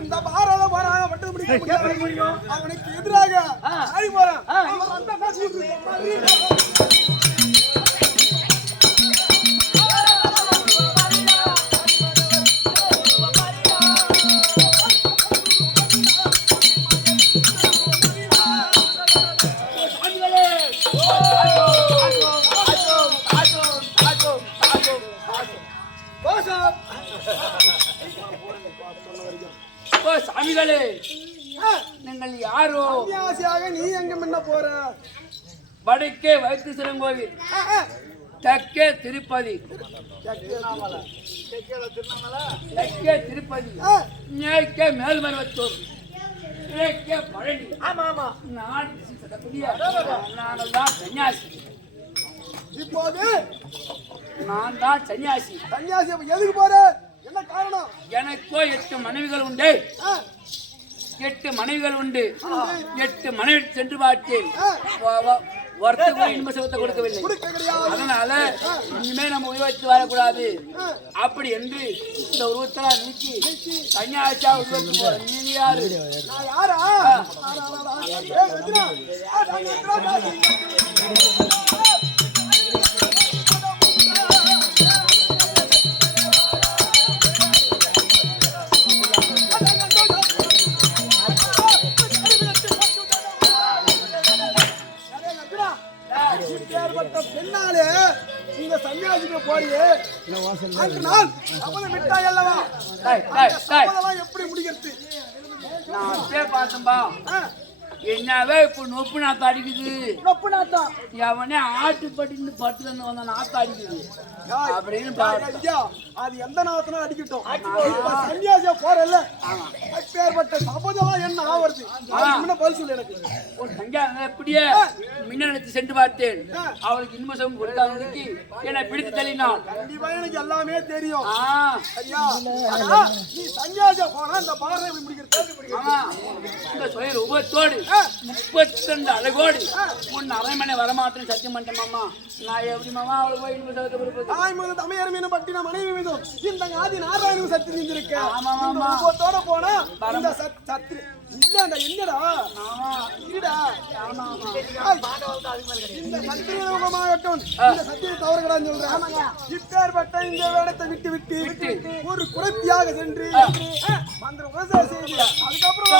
இந்த பாராத போறாங்க பட்டு முடிக்க அவனுக்கு எதிராக சாமிகளே, நீங்கள் யாரோ? நீ எங்க முன்ன போற? வடக்கே வைத்தீஸ்வரன் கோவில், தெற்கே திருப்பதி, தெற்கே திருப்பதி, மேற்கே மேல்மருவத்தூர், கிழக்கே பழனி. நான் தான் சன்னியாசி. இப்போது நான் தான் சன்னியாசி. சன்னியாசி எதுக்கு போற? என்ன காரணம்? எனக்கோ 8 மனைவிகள் உண்டு. 8 மனைவிகள் உண்டு. 8 மனைவி சென்று பார்த்தேன். ஒருத்தர் இன்ப சுகத்தை கொடுக்கவில்லை. அதனால இனிமே நம்ம உருவத்து வரக்கூடாது அப்படி என்று இந்த உருவத்தெல்லாம் நீக்கி சன்னியாசியா உருவத்து போறேன். நீங்க யாரு? பெண்ணாலே நீங்க சன்னியாசிக்கு போறியே, மிட்டாய் அல்லவா? எப்படி முடிக்கிறது? நான் பார்த்தம்பா, என்னவே இப்ப நொப்பு நாத்தம் அடிக்குது. நொப்பு நாத்தம் அவனே ஆட்டுப்பட்டின்னு பட்டுல வந்த நாத்தம் அடிக்குது அப்படின்னு அது எந்த நாத்தனா அடிக்கட்டும். சன்னியாசியா போறல்ல, அப்பேற்பட்ட சபதம் என்ன ஆவறது? பதில் சொல்லு எனக்கு. ஒரு சன்னியாசி எப்படியே மின்னெடுத்து சென்று பார்த்தேன். அவளுக்கு இன்பசம் கொடுக்காததுக்கு என்னை பிடித்து தள்ளினான். கண்டிப்பா எனக்கு எல்லாமே தெரியும். நீ சன்னியாசியா போனா இந்த பாரதி முடிக்கிறது. இந்த சுய ரூபத்தோடு 32 அழகோடு உன் அரண்மனை வரமாட்டேன்னு சத்தியம் பண்ணிட்டேன் மாமா. நான் எப்படி மாமா அவளுக்கு போய் இன்பசத்தை கொடுப்பது? தமிழர் மீனும் பட்டின மனைவி மீதும் இந்த ஆதி நாராயணன் சத்து நின்றிருக்கேன். ஆமா மாமா, போனா இந்த சத்து இல்லடா, என்னடா இருடா. இந்த சத்தியமாகட்டும், இந்த சத்திய தவறுகளான்னு சொல்றேன். இப்பேற்பட்ட இந்த வேடத்தை விட்டு விட்டு ஒரு குரத்தியாக சென்று மந்திர உபதேசம் செய்து அதுக்கப்புறம்